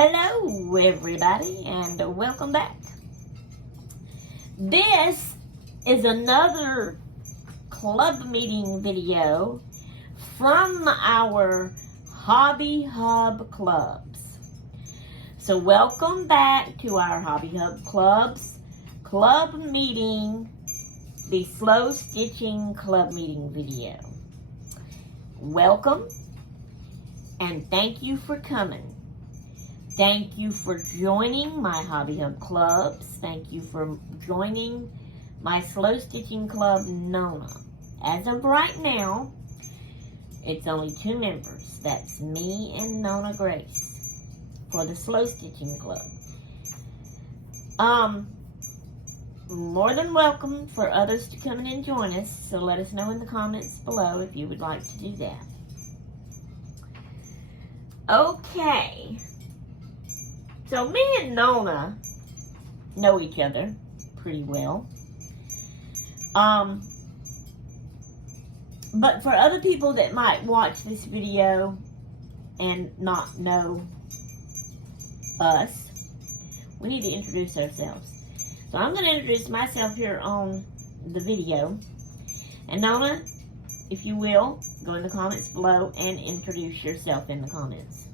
Hello everybody and welcome back. This is another club meeting video from our Hobby Hub clubs. So welcome back to our Hobby Hub clubs club meeting, the slow stitching club meeting video. Welcome and thank you for coming. Thank you for joining my Hobby Hub clubs. Thank you for joining my slow stitching club, Nona. As of right now, it's only 2 members. That's me and Nona Grace for the slow stitching club. More than welcome for others to come in and join us. So let us know in the comments below if you would like to do that. Okay. So me and Nona know each other pretty well. But for other people that might watch this video and not know us, we need to introduce ourselves. So I'm going to introduce myself here on the video. And Nona, if you will, go in the comments below and introduce yourself in the comments.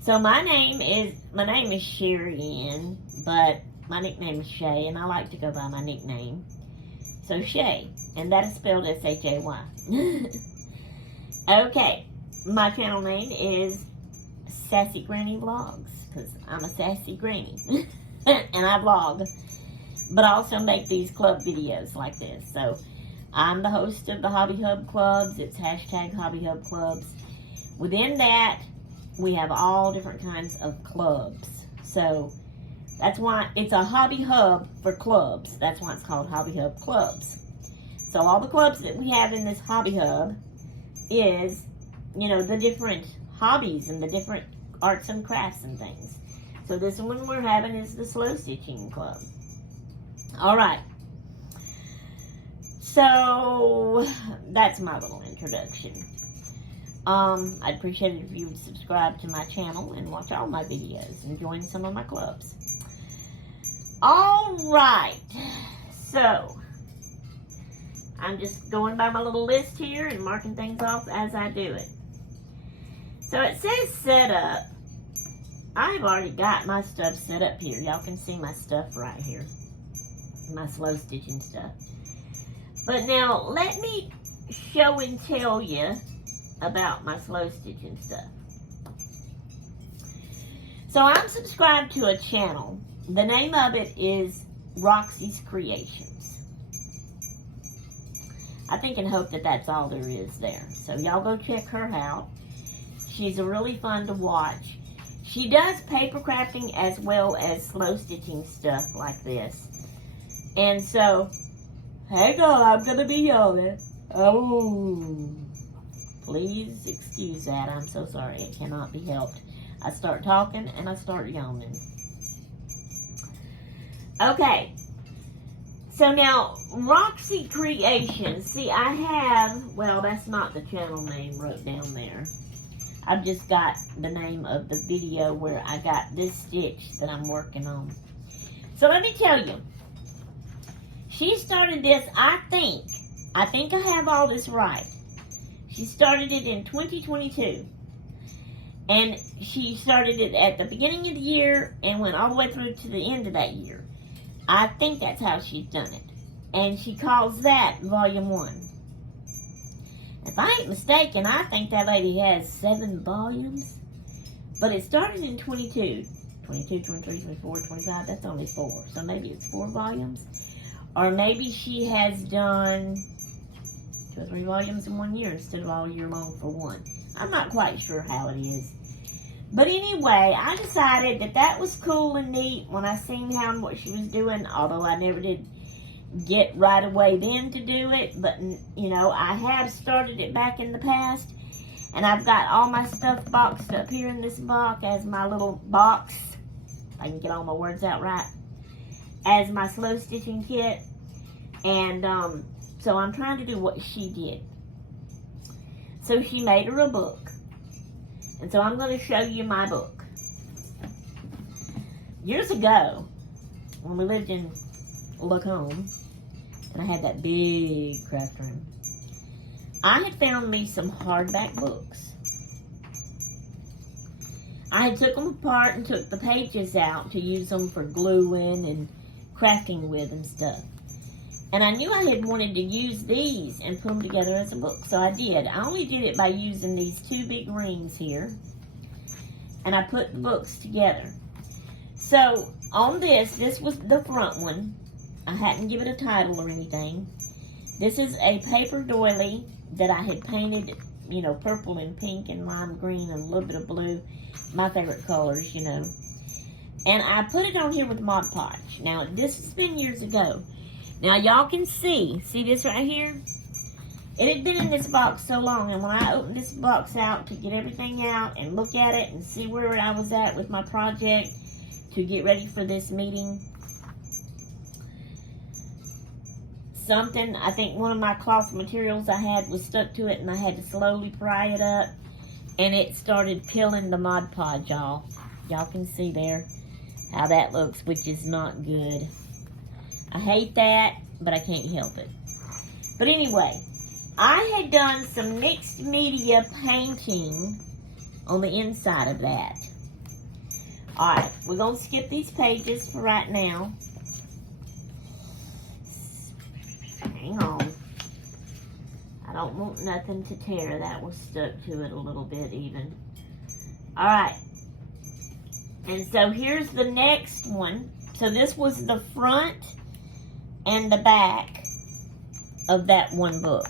So my name is Sherry Ann, but my nickname is Shay, and I like to go by my nickname. So Shay, and that is spelled S-H-A-Y. Okay, my channel name is Sassy Granny Vlogs, because I'm a sassy granny, and I vlog, but I also make these club videos like this. So I'm the host of the Hobby Hub clubs. It's hashtag Hobby Hub clubs. Within that, we have all different kinds of clubs. So that's why it's a hobby hub for clubs. That's why it's called Hobby Hub clubs. So all the clubs that we have in this hobby hub is, you know, the different hobbies and the different arts and crafts and things. So this one we're having is the slow stitching club. All right. So that's my little introduction. I'd appreciate it if you would subscribe to my channel and watch all my videos and join some of my clubs. Alright, so I'm just going by my little list here and marking things off as I do it. So it says set up. I've already got my stuff set up here. Y'all can see my stuff right here. My slow stitching stuff. But now let me show and tell you about my slow stitching stuff. So I'm subscribed to a channel. The name of it is Roxy's Creations. I think and hope that that's all there is there. So y'all go check her out. She's really fun to watch. She does paper crafting as well as slow stitching stuff like this. And so, hang on, I'm gonna be yelling. Oh. Please excuse that. I'm so sorry. It cannot be helped. I start talking and I start yawning. Okay. So now, Roxy Creations. See, I have, well, that's not the channel name wrote down there. I've just got the name of the video where I got this stitch that I'm working on. So let me tell you. She started this, I think I have all this right. She started it in 2022, and she started it at the beginning of the year and went all the way through to the end of that year. I think that's how she's done it, and she calls that Volume 1. If I ain't mistaken, I think that lady has 7 volumes, but it started in 22, 23, 24, 25, that's only 4, so maybe it's 4 volumes, or maybe she has done 2 or 3 volumes in 1 year instead of all year long for 1. I'm not quite sure how it is. But anyway, I decided that that was cool and neat when I seen how and what she was doing, although I never did get right away then to do it. But, you know, I have started it back in the past. And I've got all my stuff boxed up here in this box as my little box. If I can get all my words out right. As my slow stitching kit. And, so I'm trying to do what she did. So she made her a book. And so I'm going to show you my book. Years ago, when we lived in Lacombe, and I had that big craft room, I had found me some hardback books. I had took them apart and took the pages out to use them for gluing and crafting with and stuff. And I knew I had wanted to use these and put them together as a book, so I did. I only did it by using these two big rings here, and I put the books together. So on this was the front one. I hadn't given it a title or anything. This is a paper doily that I had painted, you know, purple and pink and lime green and a little bit of blue. My favorite colors, you know. And I put it on here with Mod Podge. Now, this has been years ago. Now, y'all can see this right here? It had been in this box so long, and when I opened this box out to get everything out and look at it and see where I was at with my project to get ready for this meeting, I think one of my cloth materials I had was stuck to it, and I had to slowly pry it up, and it started peeling the Mod Podge off. Y'all can see there how that looks, which is not good. I hate that, but I can't help it. But anyway, I had done some mixed media painting on the inside of that. Alright, we're going to skip these pages for right now. Hang on. I don't want nothing to tear. That was stuck to it a little bit even. Alright. And so here's the next one. So this was the front and the back of that one book.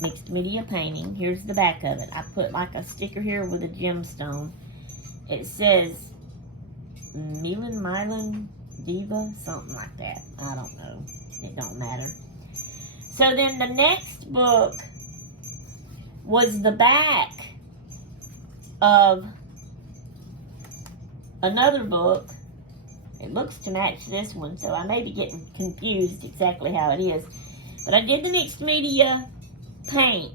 Mixed media painting. Here's the back of it. I put like a sticker here with a gemstone. It says Milan Diva, something like that. I don't know. It don't matter. So then the next book was the back of another book. It looks to match this one, so I may be getting confused exactly how it is. But I did the mixed media paint,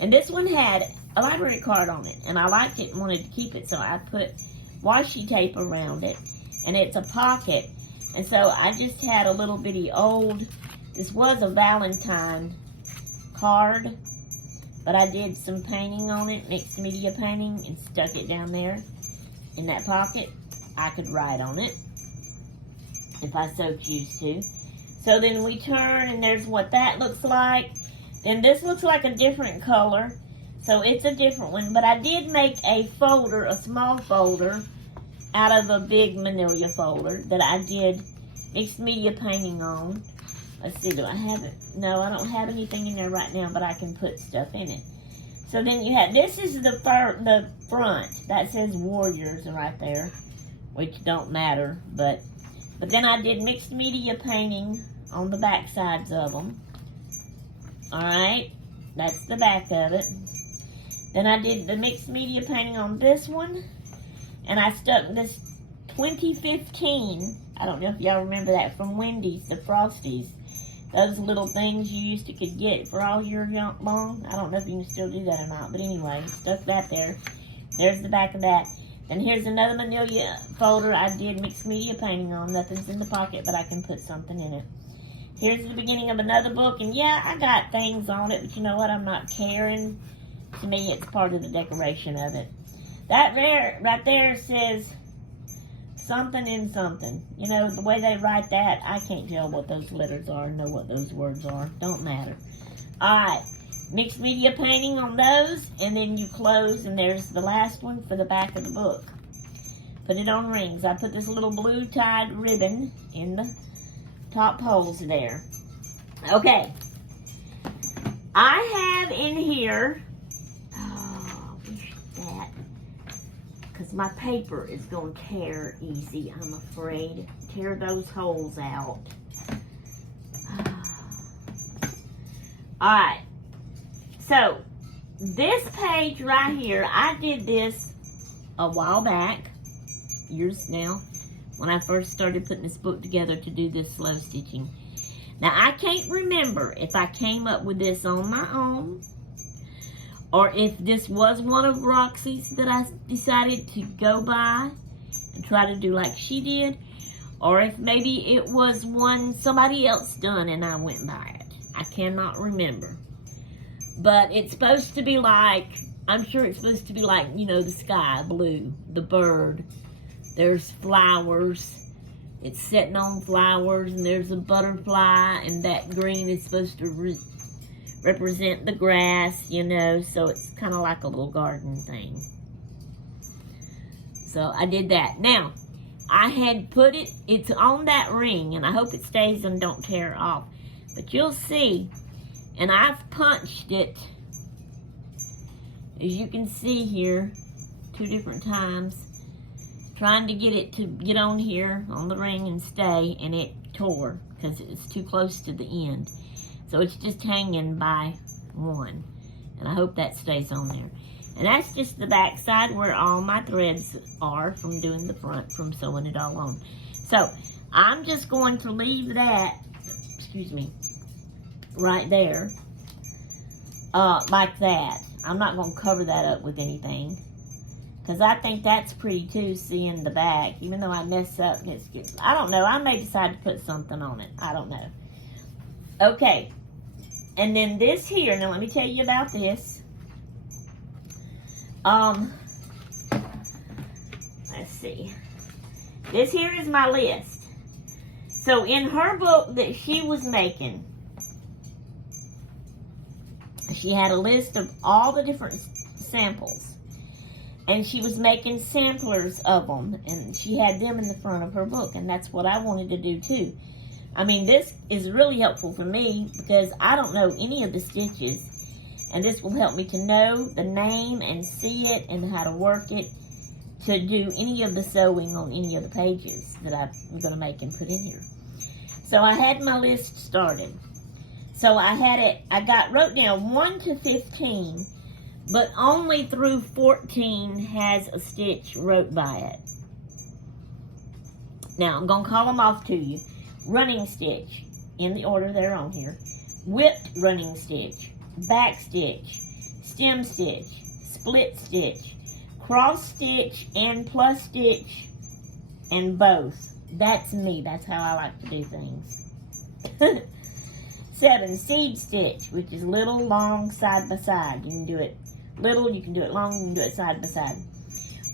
and this one had a library card on it, and I liked it and wanted to keep it, so I put washi tape around it, and it's a pocket, and so I just had a little bitty old, this was a Valentine card, but I did some painting on it, mixed media painting, and stuck it down there in that pocket. I could write on it if I so choose to. So then we turn, and there's what that looks like. Then this looks like a different color, so it's a different one. But I did make a folder, a small folder, out of a big manila folder that I did mixed media painting on. Let's see, do I have it? No, I don't have anything in there right now, but I can put stuff in it. So then you have, this is the front. That says Warriors right there, which don't matter, but then I did mixed media painting on the back sides of them. Alright, that's the back of it. Then I did the mixed media painting on this one, and I stuck this 2015, I don't know if y'all remember that, from Wendy's, the Frosties. Those little things you could get for all year long. I don't know if you can still do that or not, but anyway, stuck that there. There's the back of that. Then here's another manila folder I did mixed media painting on. Nothing's in the pocket, but I can put something in it. Here's the beginning of another book, and yeah, I got things on it, but you know what? I'm not caring. To me, it's part of the decoration of it. That right there says something in something. You know, the way they write that, I can't tell what those letters are, know what those words are. Don't matter. Alright, mixed media painting on those, and then you close, and there's the last one for the back of the book. Put it on rings. I put this little blue tied ribbon in the top holes there. Okay. I have in here, because my paper is going to tear easy, I'm afraid. Tear those holes out. Alright. So, this page right here, I did this a while back. Years now. When I first started putting this book together to do this slow stitching. Now, I can't remember if I came up with this on my own, or if this was one of Roxy's that I decided to go by and try to do like she did, or if maybe it was one somebody else done and I went by it. I cannot remember. But it's supposed to be like, I'm sure it's supposed to be like, you know, the sky blue, the bird. There's flowers. It's sitting on flowers, and there's a butterfly, and that green is supposed to represent the grass, you know, so it's kind of like a little garden thing. So I did that. Now, I had put it, it's on that ring, and I hope it stays and don't tear off. But you'll see, and I've punched it, as you can see here, 2 different times, trying to get it to get on here on the ring and stay, and it tore because it's too close to the end. So it's just hanging by 1, and I hope that stays on there. And that's just the back side where all my threads are from doing the front, from sewing it all on. So I'm just going to leave that, excuse me, right there, like that. I'm not going to cover that up with anything, because I think that's pretty too, seeing the back, even though I mess up. I don't know. I may decide to put something on it. I don't know. Okay. And then this here, now let me tell you about this. Let's see. This here is my list. So in her book that she was making, she had a list of all the different samples. And she was making samplers of them, and she had them in the front of her book, and that's what I wanted to do too. I mean, this is really helpful for me because I don't know any of the stitches, and this will help me to know the name and see it and how to work it to do any of the sewing on any of the pages that I'm going to make and put in here. So I had my list started. So I had it, wrote down 1 to 15, but only through 14 has a stitch wrote by it. Now, I'm going to call them off to you. Running stitch, in the order they're on here. Whipped running stitch. Back stitch. Stem stitch. Split stitch. Cross stitch and plus stitch. And both. That's me. That's how I like to do things. 7, seed stitch, which is little, long, side by side. You can do it little, you can do it long, you can do it side by side.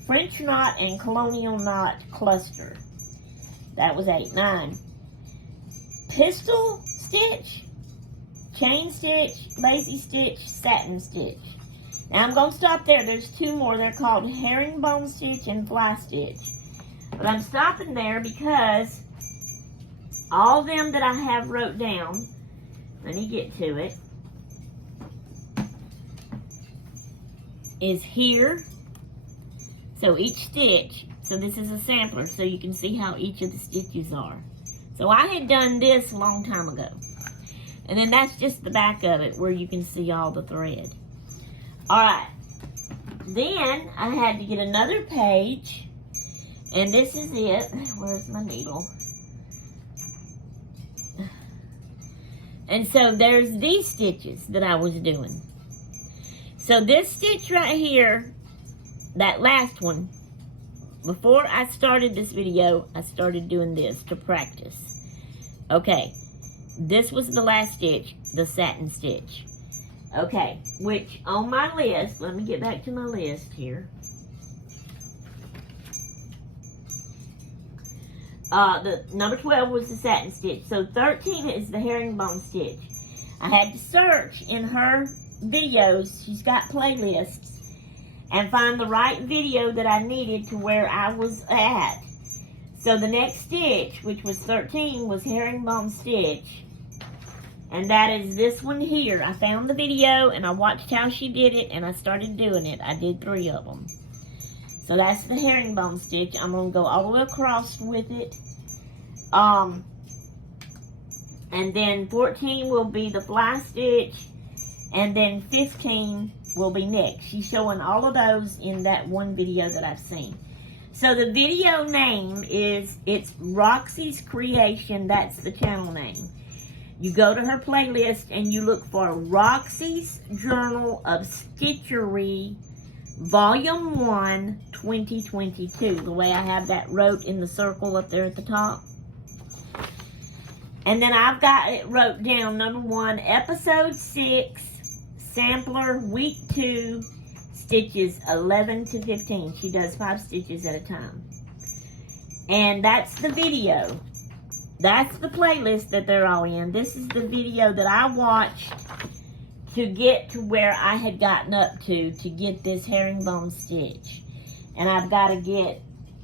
French knot and colonial knot cluster. That was 8. 9. Pistol stitch, chain stitch, lazy stitch, satin stitch. Now I'm going to stop there. There's 2 more. They're called herringbone stitch and fly stitch. But I'm stopping there because all them that I have wrote down, let me get to it, is here. So each stitch, so this is a sampler so you can see how each of the stitches are. So I had done this a long time ago. And then that's just the back of it where you can see all the thread. Alright. Then I had to get another page. And this is it. Where's my needle? And so there's these stitches that I was doing. So this stitch right here, that last one, before I started this video, I started doing this to practice. Okay, this was the last stitch, the satin stitch. Okay, which on my list, let me get back to my list here. The number 12 was the satin stitch. So 13 is the herringbone stitch. I had to search in her videos, she's got playlists, and find the right video that I needed to where I was at. So the next stitch, which was 13, was herringbone stitch. And that is this one here. I found the video and I watched how she did it and I started doing it. I did 3 of them. So that's the herringbone stitch. I'm going to go all the way across with it. And then 14 will be the fly stitch. And then 15 will be next. She's showing all of those in that one video that I've seen. So the video name is, it's Roxy's Creation. That's the channel name. You go to her playlist and you look for Roxy's Journal of Stitchery, Volume 1, 2022. The way I have that wrote in the circle up there at the top. And then I've got it wrote down, number 1, Episode 6, Sampler, Week 2, stitches 11 to 15. She does 5 stitches at a time. And that's the video. That's the playlist that they're all in. This is the video that I watched to get to where I had gotten up to get this herringbone stitch. And I've got to get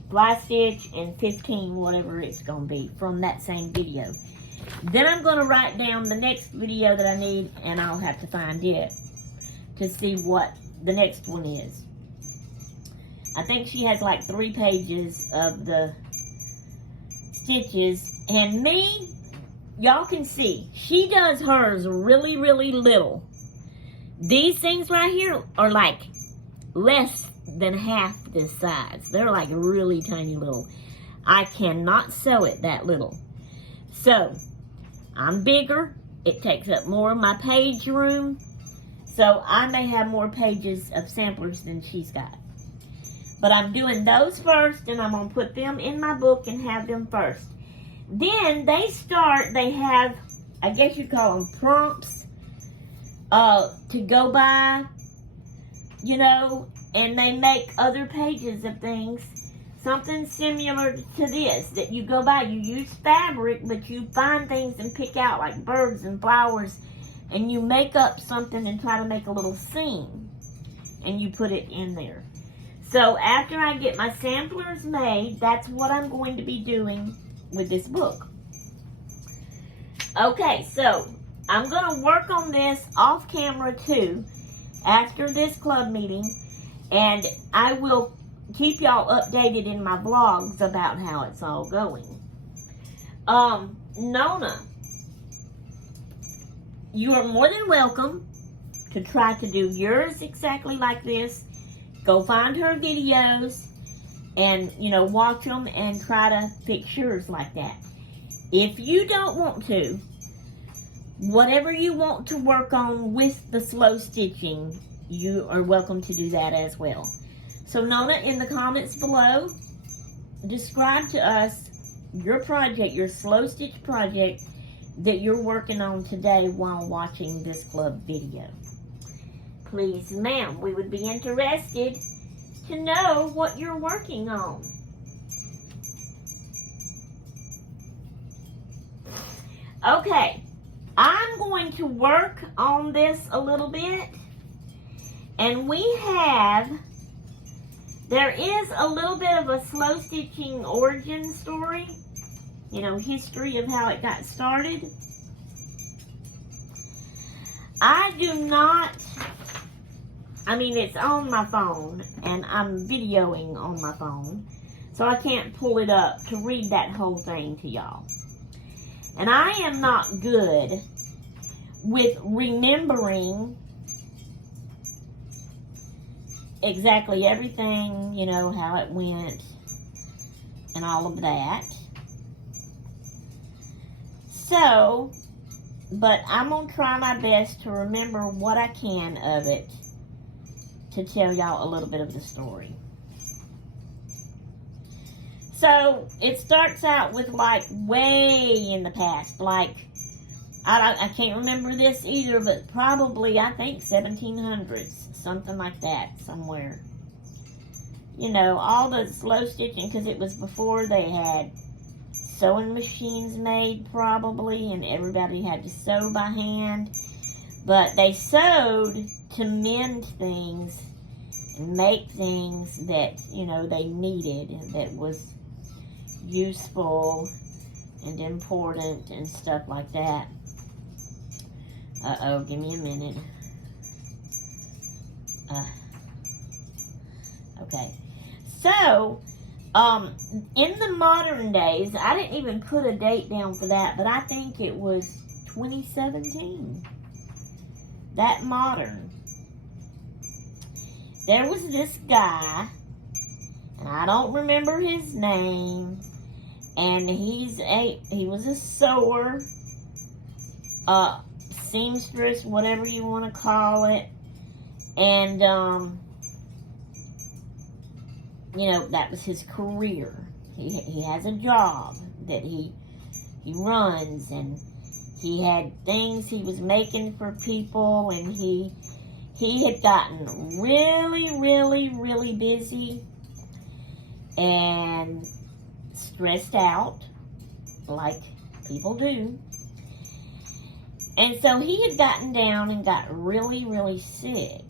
fly stitch and 15, whatever it's going to be, from that same video. Then I'm going to write down the next video that I need, and I'll have to find it to see what the next one is. I think she has like 3 pages of the stitches. And me, y'all can see, she does hers really, really little. These things right here are like less than half this size. They're like really tiny little. I cannot sew it that little. So, I'm bigger. It takes up more of my page room. So, I may have more pages of samplers than she's got. But I'm doing those first, and I'm going to put them in my book and have them first. Then they have, I guess you call them prompts to go by, you know, and they make other pages of things, something similar to this, that you go by. You use fabric, but you find things and pick out like birds and flowers, and you make up something and try to make a little scene, and you put it in there. So after I get my samplers made, that's what I'm going to be doing with this book. Okay, so I'm going to work on this off camera too after this club meeting, and I will keep y'all updated in my vlogs about how it's all going. Nona, you are more than welcome to try to do yours exactly like this. Go find her videos and, you know, watch them and try to fix yours like that. If you don't want to, whatever you want to work on with the slow stitching, you are welcome to do that as well. So Nona, in the comments below, describe to us your project, your slow stitch project that you're working on today while watching this club video. Please, ma'am, we would be interested to know what you're working on. Okay, I'm going to work on this a little bit, and there is a little bit of a slow stitching origin story, you know, history of how it got started. It's on my phone, and I'm videoing on my phone, so I can't pull it up to read that whole thing to y'all. And I am not good with remembering exactly everything, you know, how it went, and all of that. So, but I'm going to try my best to remember what I can of it to tell y'all a little bit of the story. So, it starts out with like way in the past, like, I can't remember this either, but probably, I think 1700s, something like that, somewhere. You know, all the slow stitching, because it was before they had sewing machines made, probably, and everybody had to sew by hand. But they sewed to mend things and make things that, you know, they needed, that was useful and important and stuff like that. Uh-oh, give me a minute. Okay. So, in the modern days, I didn't even put a date down for that, but I think it was 2017. That modern. There was this guy, and I don't remember his name, and he was a sewer, seamstress, whatever you want to call it. And, you know, that was his career. He has a job that he runs, and he had things he was making for people, and he had gotten really, really, really busy and stressed out, like people do. And so he had gotten down and got really, really sick.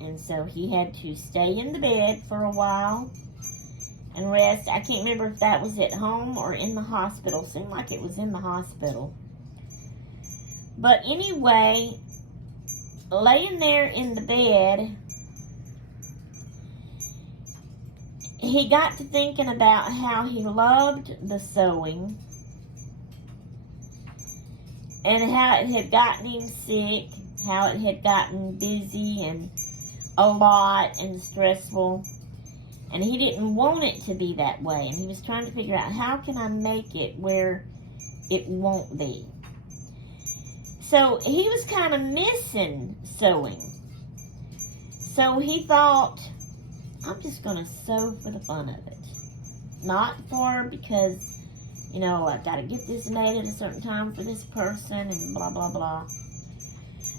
And so he had to stay in the bed for a while and rest. I can't remember if that was at home or in the hospital. Seemed like it was in the hospital. But anyway, laying there in the bed, he got to thinking about how he loved the sewing and how it had gotten him sick, how it had gotten busy and a lot and stressful. And he didn't want it to be that way. And he was trying to figure out, how can I make it where it won't be? So he was kind of missing sewing. So he thought, I'm just going to sew for the fun of it. Not because, you know, I've got to get this made at a certain time for this person and blah, blah, blah.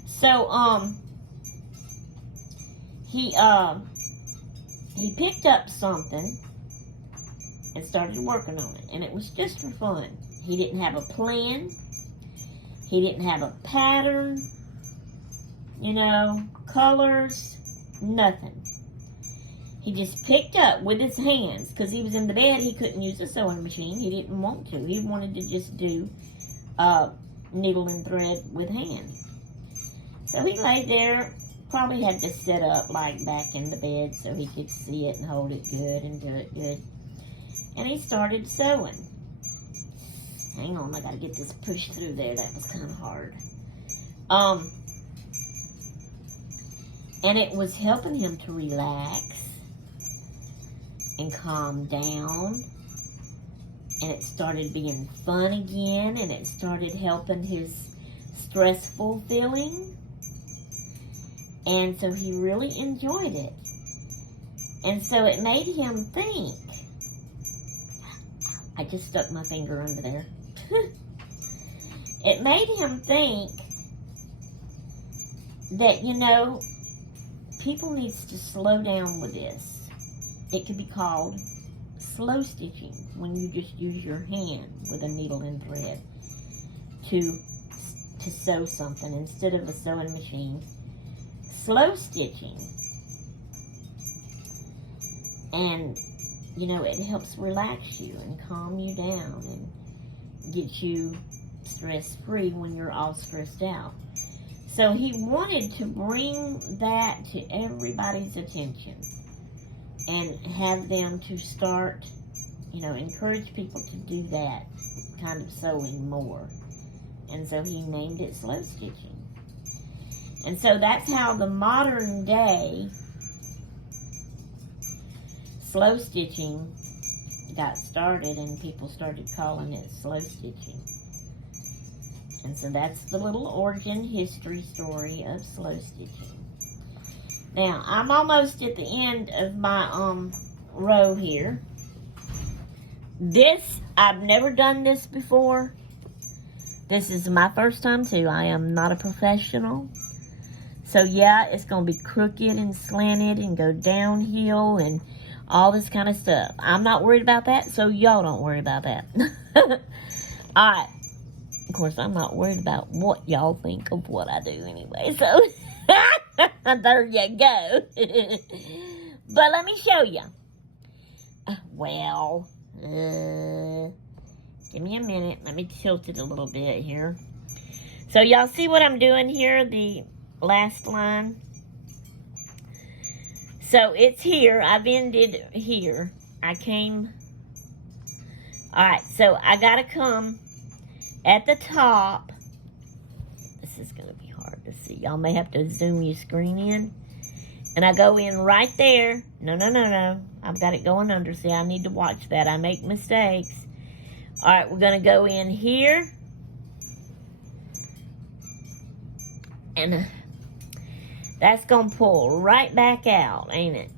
So, he picked up something and started working on it. And it was just for fun. He didn't have a plan. He didn't have a pattern, you know, colors, nothing. He just picked up with his hands, because he was in the bed. He couldn't use a sewing machine. He didn't want to. He wanted to just do needle and thread with hand. So he lay there, probably had to sit up like back in the bed so he could see it and hold it good and do it good. And he started sewing. Hang on, I gotta get this pushed through there. That was kind of hard. And it was helping him to relax and calm down. And it started being fun again, and it started helping his stressful feeling. And so he really enjoyed it. And so it made him think. I just stuck my finger under there. It made him think that, you know, people needs to slow down with this. It could be called slow stitching, when you just use your hand with a needle and thread to sew something instead of a sewing machine. Slow stitching. And, you know, it helps relax you and calm you down and get you stress-free when you're all stressed out. So he wanted to bring that to everybody's attention and have them to start, you know, encourage people to do that kind of sewing more. And so he named it slow stitching. And so that's how the modern day slow stitching got started, and people started calling it slow stitching. And so that's the little origin history story of slow stitching. Now, I'm almost at the end of my row here. This, I've never done this before. This is my first time too. I am not a professional. So yeah, it's going to be crooked and slanted and go downhill and all this kind of stuff. I'm not worried about that, so y'all don't worry about that. Alright. Of course, I'm not worried about what y'all think of what I do anyway, so there you go. But let me show you. Well, give me a minute. Let me tilt it a little bit here. So y'all see what I'm doing here, the last line? So it's here. I've ended here. I came. Alright, so I gotta come at the top. This is gonna be hard to see. Y'all may have to zoom your screen in. And I go in right there. No. I've got it going under. See, I need to watch that. I make mistakes. Alright, we're gonna go in here. And that's going to pull right back out, ain't it?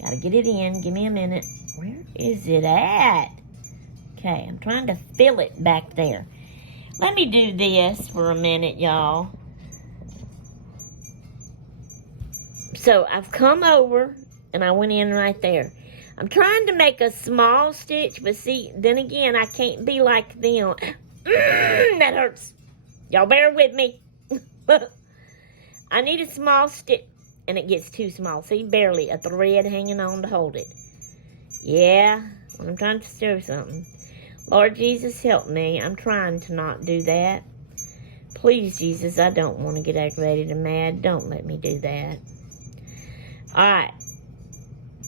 Got to get it in. Give me a minute. Where is it at? Okay, I'm trying to fill it back there. Let me do this for a minute, y'all. So I've come over and I went in right there. I'm trying to make a small stitch, but see, then again, I can't be like them. That hurts. Y'all bear with me. I need a small stitch, and it gets too small. See, barely a thread hanging on to hold it. Yeah, when I'm trying to do something. Lord Jesus, help me. I'm trying to not do that. Please, Jesus, I don't want to get aggravated and mad. Don't let me do that. Alright.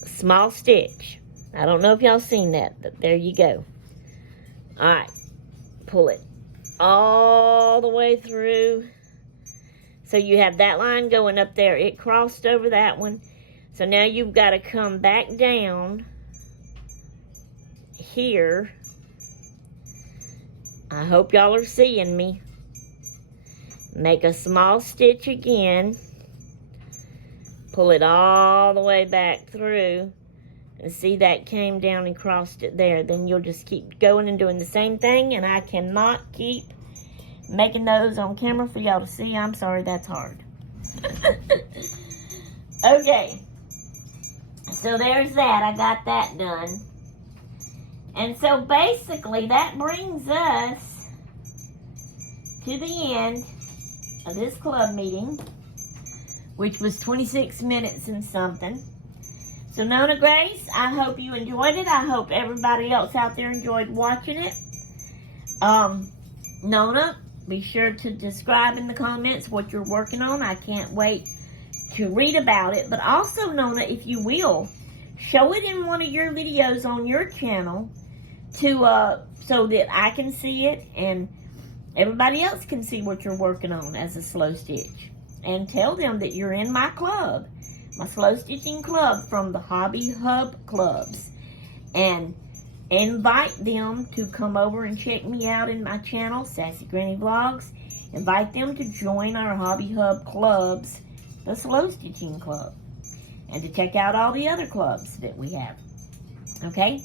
Small stitch. I don't know if y'all seen that, but there you go. Alright. Pull it all the way through. So you have that line going up there. It crossed over that one. So now you've got to come back down here. I hope y'all are seeing me. Make a small stitch again. Pull it all the way back through. And see, that came down and crossed it there. Then you'll just keep going and doing the same thing. And I cannot keep making those on camera for y'all to see. I'm sorry, that's hard. Okay. So there's that. I got that done. And so basically that brings us to the end of this club meeting, which was 26 minutes and something. So Nona Grace, I hope you enjoyed it. I hope everybody else out there enjoyed watching it. Nona, be sure to describe in the comments what you're working on. I can't wait to read about it. But also, Nona, if you will, show it in one of your videos on your channel to so that I can see it and everybody else can see what you're working on as a slow stitch. And tell them that you're in my club, my slow stitching club from the Hobby Hub clubs. And invite them to come over and check me out in my channel, Sassy Granny Vlogs. Invite them to join our Hobby Hub clubs, the Slow Stitching Club. And to check out all the other clubs that we have. Okay?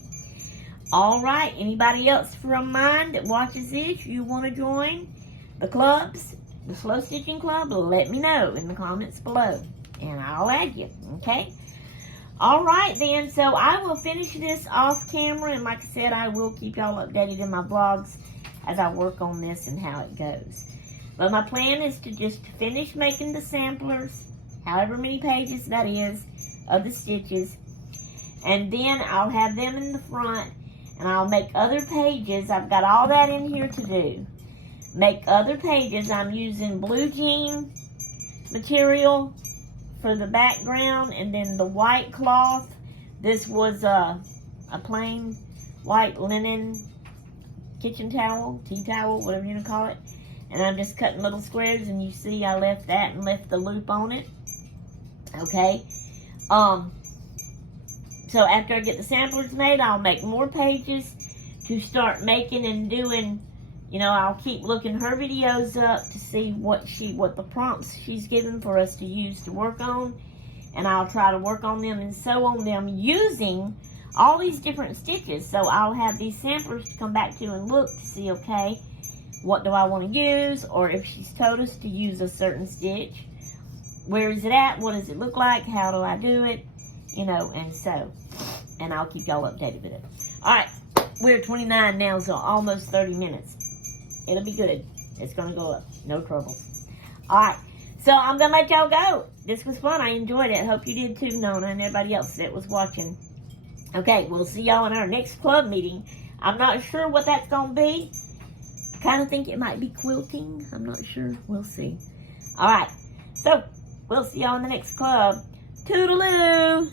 Alright, anybody else from mine that watches this, you want to join the clubs, the Slow Stitching Club, let me know in the comments below. And I'll add you, okay? Alright then, so I will finish this off camera. And like I said, I will keep y'all updated in my vlogs as I work on this and how it goes. But my plan is to just finish making the samplers, however many pages that is, of the stitches. And then I'll have them in the front. And I'll make other pages. I've got all that in here to do. Make other pages. I'm using blue jean material for the background. And then the white cloth. This was a plain white linen kitchen towel, tea towel, whatever you want to call it. And I'm just cutting little squares. And you see I left that and left the loop on it. Okay. So after I get the samplers made, I'll make more pages to start making and doing. You know, I'll keep looking her videos up to see what the prompts she's given for us to use to work on. And I'll try to work on them and sew on them using all these different stitches. So I'll have these samplers to come back to and look to see, okay, what do I want to use? Or if she's told us to use a certain stitch, where is it at? What does it look like? How do I do it? You know, and so, and I'll keep y'all updated with it. Alright, we're 29 now, so almost 30 minutes. It'll be good. It's going to go up. No troubles. Alright, so I'm going to let y'all go. This was fun. I enjoyed it. Hope you did too, Nona, and everybody else that was watching. Okay, we'll see y'all in our next club meeting. I'm not sure what that's going to be. I kind of think it might be quilting. I'm not sure. We'll see. Alright, so we'll see y'all in the next club. Toodaloo!